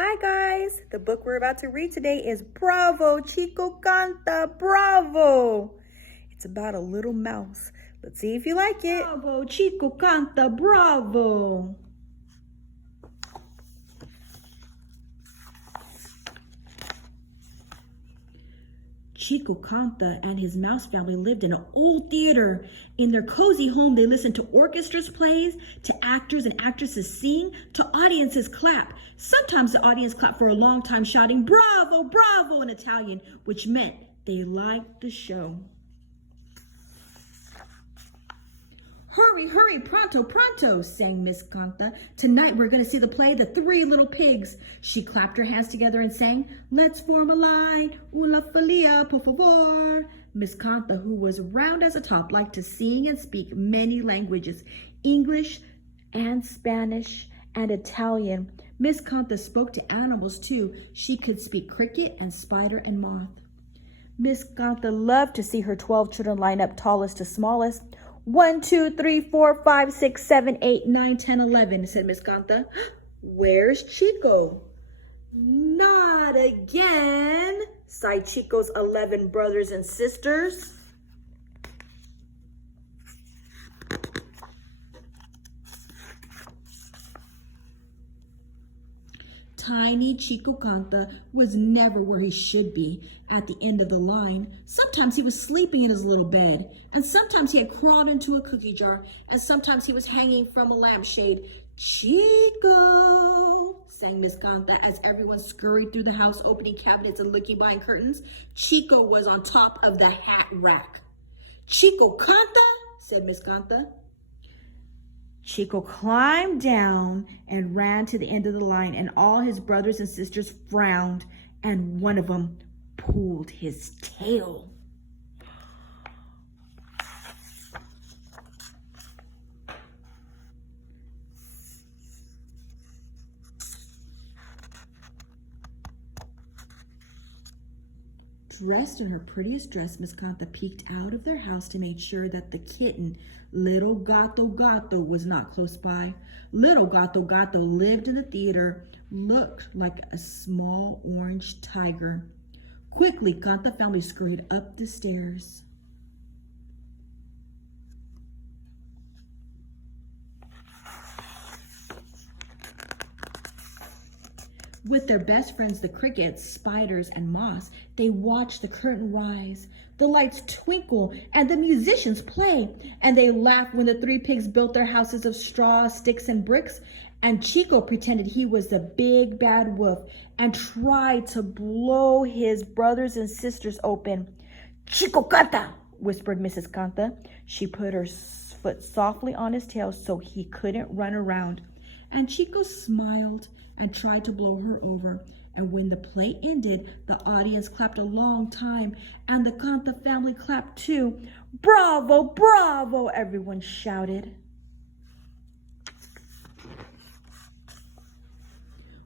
Hi guys, the book we're about to read today is Bravo, Chico, Canta, Bravo. It's about a little mouse. Let's see if you like it. Bravo, Chico, Canta, Bravo. Chico, Canta, and his mouse family lived in an old theater. In their cozy home, they listened to orchestras plays, to actors and actresses sing, to audiences clap. Sometimes the audience clapped for a long time, shouting, "Bravo, bravo," in Italian, which meant they liked the show. "Hurry, hurry, pronto, pronto," sang Miss Canta. "Tonight we're going to see the play, The Three Little Pigs." She clapped her hands together and sang, "Let's form a line, una follia, por favor." Miss Canta, who was round as a top, liked to sing and speak many languages, English and Spanish and Italian. Miss Canta spoke to animals too. She could speak cricket and spider and moth. Miss Canta loved to see her 12 children line up tallest to smallest. 1, 2, 3, 4, 5, 6, 7, 8, 9, 10, 11, said Miss Canta. "Where's Chico?" "Not again," sighed Chico's 11 brothers and sisters. Tiny Chico Canta was never where he should be at the end of the line. Sometimes he was sleeping in his little bed, and sometimes he had crawled into a cookie jar, and sometimes he was hanging from a lampshade. "Chico," sang Miss Canta as everyone scurried through the house, opening cabinets and looking behind curtains. Chico was on top of the hat rack. "Chico Canta," said Miss Canta. Chico climbed down and ran to the end of the line, and all his brothers and sisters frowned, and one of them pulled his tail. Dressed in her prettiest dress, Miss Canta peeked out of their house to make sure that the kitten, Little Gato, was not close by. Little Gato lived in the theater, looked like a small orange tiger. Quickly, Canta family scurried up the stairs. With their best friends, the crickets, spiders, and moths, they watched the curtain rise, the lights twinkle, and the musicians play. And they laughed when the three pigs built their houses of straw, sticks, and bricks. And Chico pretended he was the big bad wolf and tried to blow his brothers and sisters open. "Chico Canta," whispered Mrs. Canta. She put her foot softly on his tail so he couldn't run around. And Chico smiled and tried to blow her over. And when the play ended, the audience clapped a long time, and the Canta family clapped too. "Bravo, bravo," everyone shouted.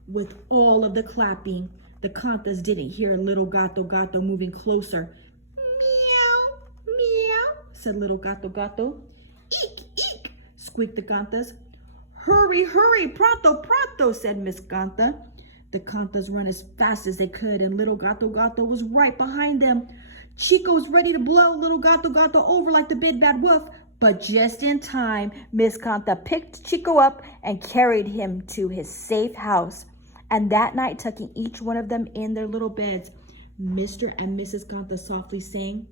With all of the clapping, the Cantas didn't hear Little Gato moving closer. "Meow, meow," said Little Gato. "Eek, eek," squeaked the Cantas. "Hurry, hurry, pronto, pronto," said Miss Canta. The Cantas ran as fast as they could, and Little Gato was right behind them. Chico was ready to blow Little Gato over like the big bad wolf, but just in time, Miss Canta picked Chico up and carried him to his safe house. And that night, tucking each one of them in their little beds, Mr. and Mrs. Canta softly sang,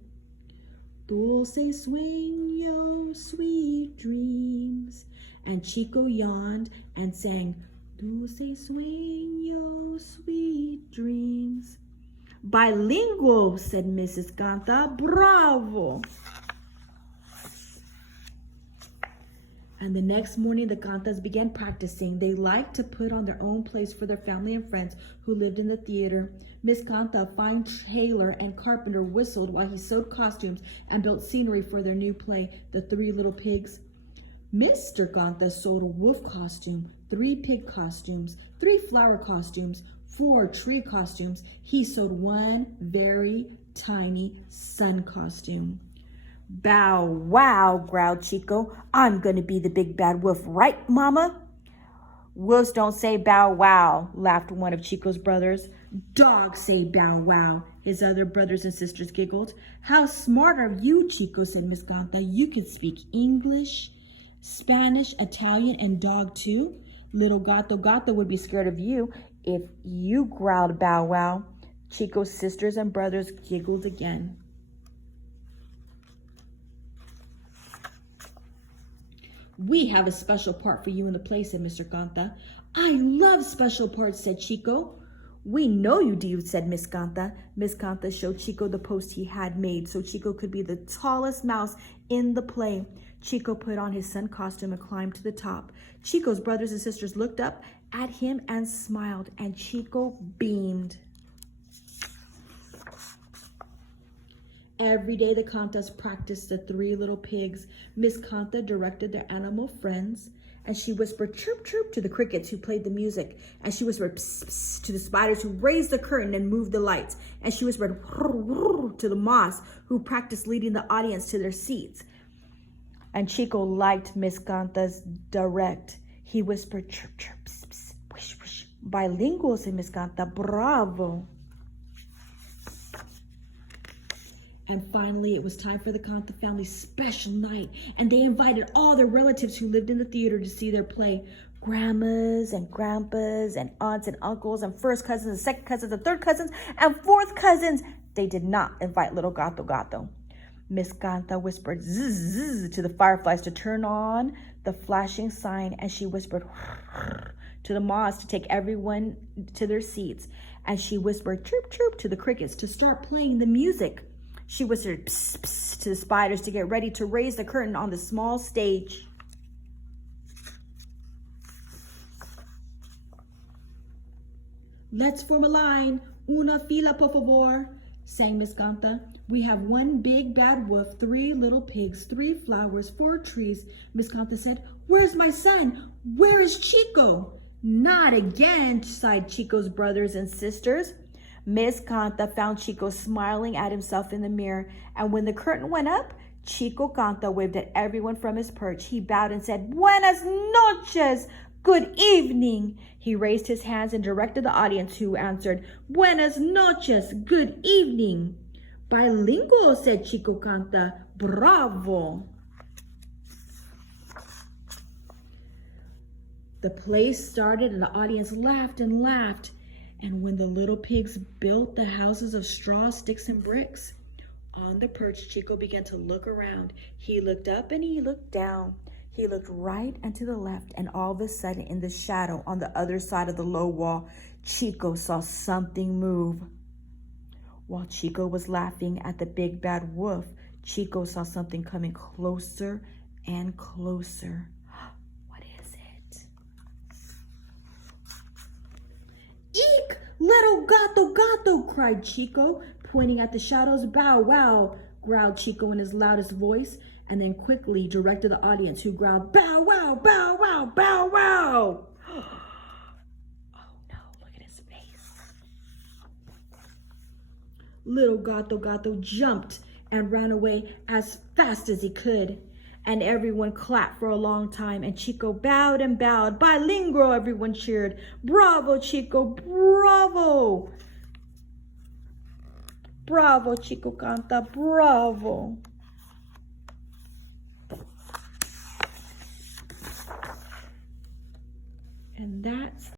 "Dulce sueño, sweet dreams." And Chico yawned and sang, "Dulce sueño, sweet dreams." "Bilingual," said Mrs. Canta. "Bravo." And the next morning, the Cantas began practicing. They liked to put on their own plays for their family and friends who lived in the theater. Miss Canta, a fine tailor and carpenter, whistled while he sewed costumes and built scenery for their new play, The Three Little Pigs. Mr. Canta sewed a wolf costume, 3 pig costumes, 3 flower costumes, 4 tree costumes. He sewed 1 very tiny sun costume. "Bow wow," growled Chico. "I'm going to be the big bad wolf, right, Mama?" Wolves don't say bow wow, laughed one of Chico's brothers. Dogs say bow wow, his other brothers and sisters giggled. How smart are you, Chico, said Miss Canta. You can speak English, Spanish, Italian, and dog too. Little Gato Gato would be scared of you if you growled bow wow. Chico's sisters and brothers giggled again. We have a special part for you in the play, said Mr. Canta. I love special parts, said Chico. We know you do, said Miss Canta. Miss Canta showed Chico the post he had made so Chico could be the tallest mouse in the play. Chico put on his sun costume and climbed to the top. Chico's brothers and sisters looked up at him and smiled, and Chico beamed. Every day the Cantas practiced the three little pigs. Miss Canta directed their animal friends, and she whispered chirp chirp to the crickets who played the music, and she whispered psst psst to the spiders who raised the curtain and moved the lights, and she whispered whir, whir, to the moths who practiced leading the audience to their seats. And Chico liked Miss Canta's direct. He whispered chirp chirp psst psst wish wish. Bilingual, said Miss Canta. Bravo. And finally, it was time for the Canta family's special night, and they invited all their relatives who lived in the theater to see their play. Grandmas and grandpas and aunts and uncles and first cousins and second cousins and third cousins and fourth cousins. They did not invite little Gato Gato. Miss Canta whispered zzz, zzz to the fireflies to turn on the flashing sign, and she whispered to the moths to take everyone to their seats, and she whispered chirp chirp to the crickets to start playing the music. She whispered psst, psst to the spiders to get ready to raise the curtain on the small stage. Let's form a line. Una fila, por favor, sang Miss Canta. We have one big bad wolf, three little pigs, three flowers, four trees. Miss Canta said, where's my son? Where is Chico? Not again, sighed Chico's brothers and sisters. Miss Canta found Chico smiling at himself in the mirror, and when the curtain went up, Chico Canta waved at everyone from his perch. He bowed and said, Buenas noches, good evening. He raised his hands and directed the audience, who answered, Buenas noches, good evening. Bilingual, said Chico Canta. Bravo. The play started and the audience laughed and laughed. And when the little pigs built the houses of straw, sticks, and bricks, on the perch, Chico began to look around. He looked up and he looked down. He looked right and to the left, and all of a sudden, in the shadow on the other side of the low wall, Chico saw something move. While Chico was laughing at the big bad wolf, Chico saw something coming closer and closer. What is it? Eek! Little Gato Gato, cried Chico, pointing at the shadows. Bow wow, growled Chico in his loudest voice, and then quickly directed the audience, who growled, bow wow, bow wow, bow wow. Oh no, look at his face. Little Gato Gato jumped and ran away as fast as he could. And everyone clapped for a long time, and Chico bowed and bowed. Bilingual, everyone cheered. Bravo, Chico, bravo. Bravo, Chico Canta, bravo. And that's